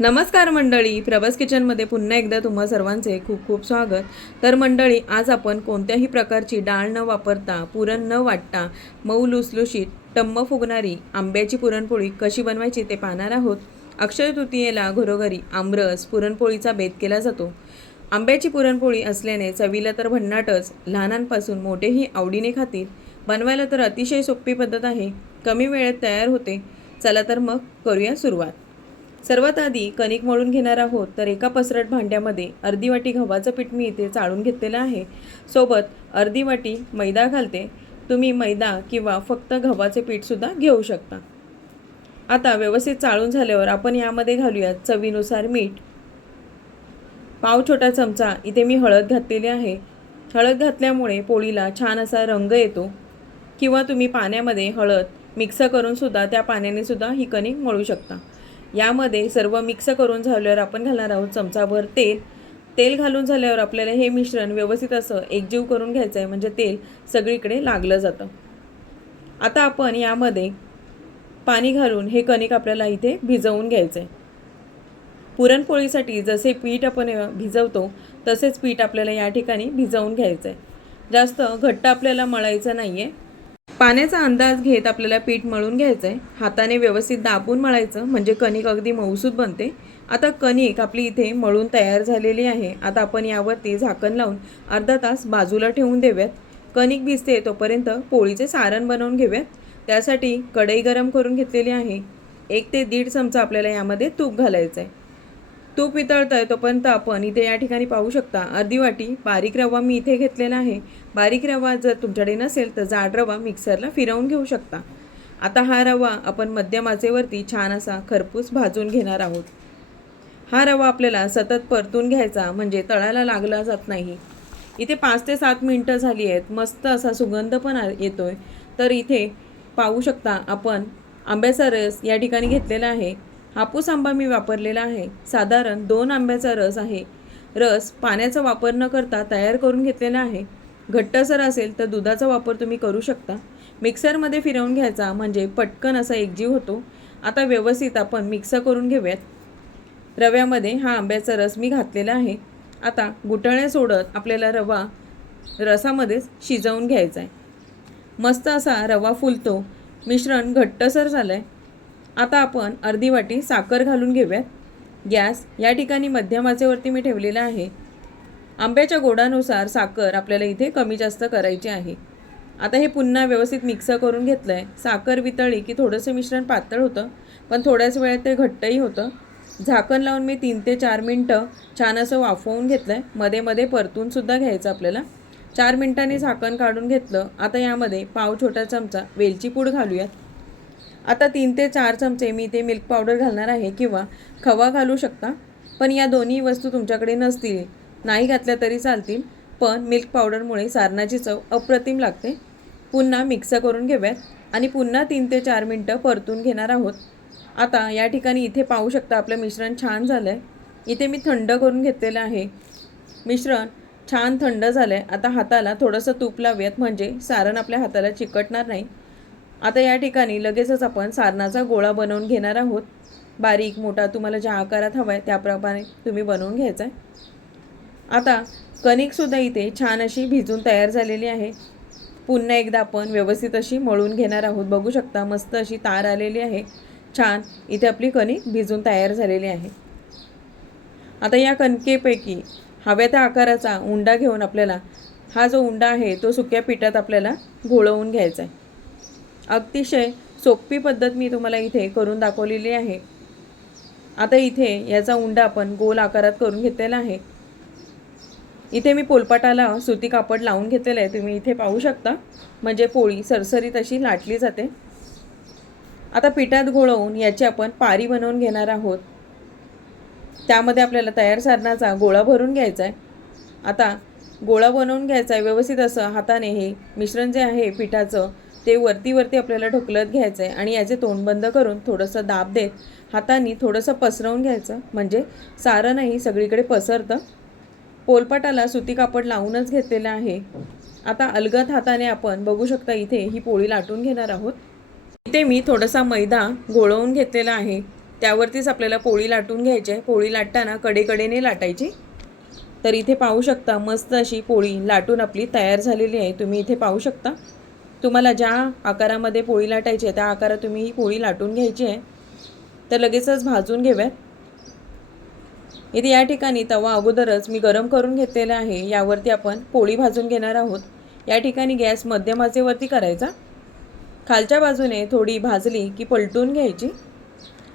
नमस्कार मंडळी प्रभास किचनमध्ये पुन्हा एकदा तुम्हा सर्वांचे खूप खूप स्वागत. तर मंडळी आज आपण कोणत्याही प्रकारची डाळ न वापरता पुरण न वाटता मऊ लुसलुशीत टम्म फुगणारी आंब्याची पुरणपोळी कशी बनवायची ते पाहणार आहोत. अक्षय तृतीयेला घरोघरी आमरस पुरणपोळीचा बेत केला जातो. आंब्याची पुरणपोळी असल्याने चवीला तर भन्नाटच लहानांपासून मोठेही आवडीने खातील. बनवायला तर अतिशय सोपी पद्धत आहे. कमी वेळेत तयार होते. चला तर मग करूया सुरुवात. सर्वात आधी कणिक मळून घेणार आहोत तर एका पसरट भांड्यामध्ये अर्धी वाटी गव्हाचं पीठ मी इथे चाळून घेतलेलं आहे. सोबत अर्धी वाटी मैदा घालते. तुम्ही मैदा किंवा फक्त गव्हाचे पीठसुद्धा घेऊ शकता. आता व्यवस्थित चाळून झाल्यावर आपण यामध्ये घालूयात चवीनुसार मीठ. पाव छोटा चमचा इथे मी हळद घातलेली आहे. हळद घातल्यामुळे पोळीला छान असा रंग येतो. किंवा तुम्ही पाण्यामध्ये हळद मिक्स करूनसुद्धा त्या पाण्याने सुद्धा ही कणिक मळू शकता. यामध्ये सर्व मिक्स करून झाल्यावर आपण घालणार आहोत चमचाभर तेल. तेल घालून झाल्यावर आपल्याला हे मिश्रण व्यवस्थित असं एकजीव करून घ्यायचं आहे म्हणजे तेल सगळीकडे लागलं जातं. आता आपण यामध्ये पाणी घालून हे कणिक आपल्याला इथे भिजवून घ्यायचं आहे पुरणपोळीसाठी जसे पीठ आपण भिजवतो तसेच पीठ आपल्याला या ठिकाणी भिजवून घ्यायचं आहे जास्त घट्ट आपल्याला मळायचं नाही आहे पाण्याचा अंदाज घेत आपल्याला पीठ मळून घ्यायचं आहे हाताने व्यवस्थित दाबून मळायचं म्हणजे कणिक अगदी मऊसूत बनते. आता कणिक आपली इथे मळून तयार झालेली आहे. आता आपण यावरती झाकण लावून अर्धा तास बाजूला ठेवून देऊयात. कणिक भिजते तोपर्यंत पोळीचे सारण बनवून घेऊयात. त्यासाठी कढई गरम करून घेतलेली आहे. एक ते दीड चमचा आपल्याला यामध्ये तूप घालायचं आहे तूप वितळतं आहे तोपर्यंत आपण इथे या ठिकाणी पाहू शकता. अर्धी वाटी बारीक रवा मी इथे घेतलेला आहे. बारीक रवा जर तुमच्याकडे नसेल तर जाड रवा मिक्सरला फिरवून घेऊ शकता. आता हा रवा आपण मध्यमाचेवरती छान असा खरपूस भाजून घेणार आहोत. हा रवा आपल्याला सतत परतून घ्यायचा म्हणजे तळाला लागला जात नाही. इथे पाच ते सात मिनटं झाली आहेत. मस्त असा सुगंध पण आ- येतोय. तर इथे पाहू शकता आपण आंब्याचा रस या ठिकाणी घेतलेला आहे. हापूस आंबा मी वापरलेला आहे. साधारण दोन आंब्याचा रस आहे. रस पाण्याचा वापर न करता तयार करून घेतलेला आहे. घट्टसर असेल तर दुधाचा वापर तुम्ही करू शकता. मिक्सरमध्ये फिरवून घ्यायचा म्हणजे पटकन असा एकजीव होतो. आता व्यवस्थित आपण मिक्स करून घेऊयात. रव्यामध्ये हा आंब्याचा रस मी घातलेला आहे. आता गुटळ्या सोडत आपल्याला रवा रसामध्येच शिजवून घ्यायचा आहे. मस्त असा रवा फुलतो. मिश्रण घट्टसर झालं आहे आता आपण अर्धी वाटी साखर घालून घेऊयात. गॅस या ठिकाणी मध्यम आचेवरती मी ठेवलेला आहे. आंब्याच्या गोडानुसार साखर आपल्याला इथे कमी जास्त करायची आहे. आता हे पुन्हा व्यवस्थित मिक्स करून घेतलं आहे साखर वितळली की थोडंसं मिश्रण पातळ होतं पण थोड्याच वेळात ते घट्टही होतं. झाकण लावून मी तीन ते चार मिनटं छान असं वाफवून घेतलं आहे मध्ये मध्ये परतूनसुद्धा घ्यायचं आपल्याला. चार मिनटांनी झाकण काढून घेतलं. आता यामध्ये पाव छोटा चमचा वेलची पूड घालूयात. आता तीन ते चार चमचे मी ते मिल्क पावडर घालणार आहे किंवा खवा घालू शकता. पण या दोन्ही वस्तू तुमच्याकडे नसतील. नाही घातल्या तरी चालतील. पण मिल्क पावडरमुळे सारणाची चव अप्रतिम लागते. पुन्हा मिक्स करून घेऊयात. आणि पुन्हा तीन ते चार मिनटं परतून घेणार आहोत. आता या ठिकाणी इथे पाहू शकता आपलं मिश्रण छान झालं आहे इथे मी थंड करून घेतलेलं आहे. मिश्रण छान थंड झालं आहे आता हाताला थोडंसं तूप लावूयात. म्हणजे सारण आपल्या हाताला चिकटणार नाही. आता या ठिकाणी लगेचच आपण सारणाचा गोळा बनवून घेणार आहोत. बारीक मोठा तुम्हाला ज्या आकारात हवा आहे त्याप्रमाणे तुम्ही बनवून घ्यायचा आहे आता कणिकसुद्धा इथे छान अशी भिजून तयार झालेली आहे. पुन्हा एकदा आपण व्यवस्थित अशी मळून घेणार आहोत. बघू शकता मस्त अशी तार आलेली आहे. छान इथे आपली कणिक भिजून तयार झालेली आहे. आता या कणकेपैकी हव्या त्या आकाराचा उंडा घेऊन आपल्याला हा जो उंडा आहे तो सुक्या पिठात आपल्याला घोळवून घ्यायचा आहे अतिशय सोपी पद्धत मी तुम्हाला इथे करून दाखवलेली आहे. आता इथे याचा उंडा आपण गोल आकारात करून घेतलेला आहे. इथे मी पोलपाटाला सुती कापड लावून घेतलेलं आहे. तुम्ही इथे पाहू शकता. म्हणजे पोळी सरसरीत अशी लाटली जाते. आता पिठात घोळवून याची आपण पारी बनवून घेणार आहोत. त्यामध्ये आपल्याला तयार सारणाचा गोळा भरून घ्यायचा आहे आता गोळा बनवून घ्यायचा आहे व्यवस्थित असं हाताने हे मिश्रण जे आहे पिठाचं ते वरती वरती आपल्याला ढकलत घ्यायचं आहे आणि याचे तोंड बंद करून थोडंसं दाब देत हाताने थोडंसं पसरवून घ्यायचं. म्हणजे सारं नाही सगळीकडे पसरतं. पोलपाटाला सुती कापड लावूनच घेतलेलं आहे. आता अलगद हाताने आपण बघू शकता इथे ही पोळी लाटून घेणार आहोत. इथे मी थोडासा मैदा गोळवून घेतलेला आहे. त्यावरतीच आपल्याला पोळी लाटून घ्यायची आहे. पोळी लाटताना कडेकडेने लाटायची. तर इथे पाहू शकता मस्त अशी पोळी लाटून आपली तयार झालेली आहे. तुम्ही इथे पाहू शकता. तुम्हाला ज्या आकारामध्ये पोळी लाटायची आहे त्या आकारात तुम्ही ही पोळी लाटून घ्यायची आहे. तर लगेचच भाजून घेऊयात. इथे या ठिकाणी तवा अगोदरच मी गरम करून घेतलेला आहे. यावरती आपण पोळी भाजून घेणार आहोत. या ठिकाणी गॅस मध्यम आचेवरती करायचा. खालच्या बाजूने थोडी भाजली की पलटून घ्यायची.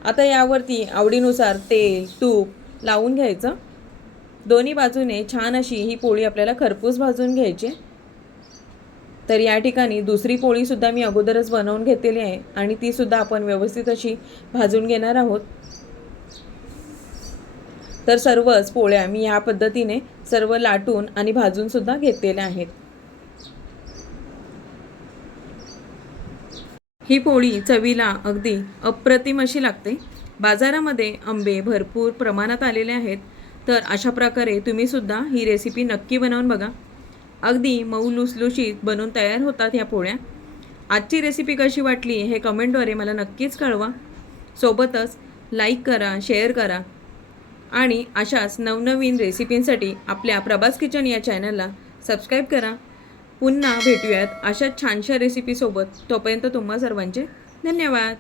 आता यावरती आवडीनुसार तेल तूप लावून घ्यायचं. दोन्ही बाजूने छान अशी ही पोळी आपल्याला खरपूस भाजून घ्यायची तर या ठिकाणी दुसरी पोळीसुद्धा मी अगोदरच बनवून घेतलेली आहे आणि तीसुद्धा आपण व्यवस्थित अशी भाजून घेणार आहोत. तर सर्वच पोळ्या मी या पद्धतीने सर्व लाटून आणि भाजून सुद्धा घेतलेल्या आहेत. ही पोळी चवीला अगदी अप्रतिम अशी लागते. बाजारामध्ये आंबे भरपूर प्रमाणात आलेले आहेत. तर अशा प्रकारे तुम्ही सुद्धा ही रेसिपी नक्की बनवून बघा. अगदी मऊ लुसलुशीत बनून तयार होतात ह्या पोळ्या. आजची रेसिपी कशी वाटली हे कमेंटद्वारे मला नक्कीच कळवा. सोबतच लाईक करा शेअर करा आणि अशाच नवनवीन रेसिपींसाठी आपल्या प्रभास किचन या चॅनलला सबस्क्राईब करा. पुन्हा भेटूयात अशाच छानशा रेसिपीसोबत तोपर्यंत तुम्हा सर्वांचे धन्यवाद.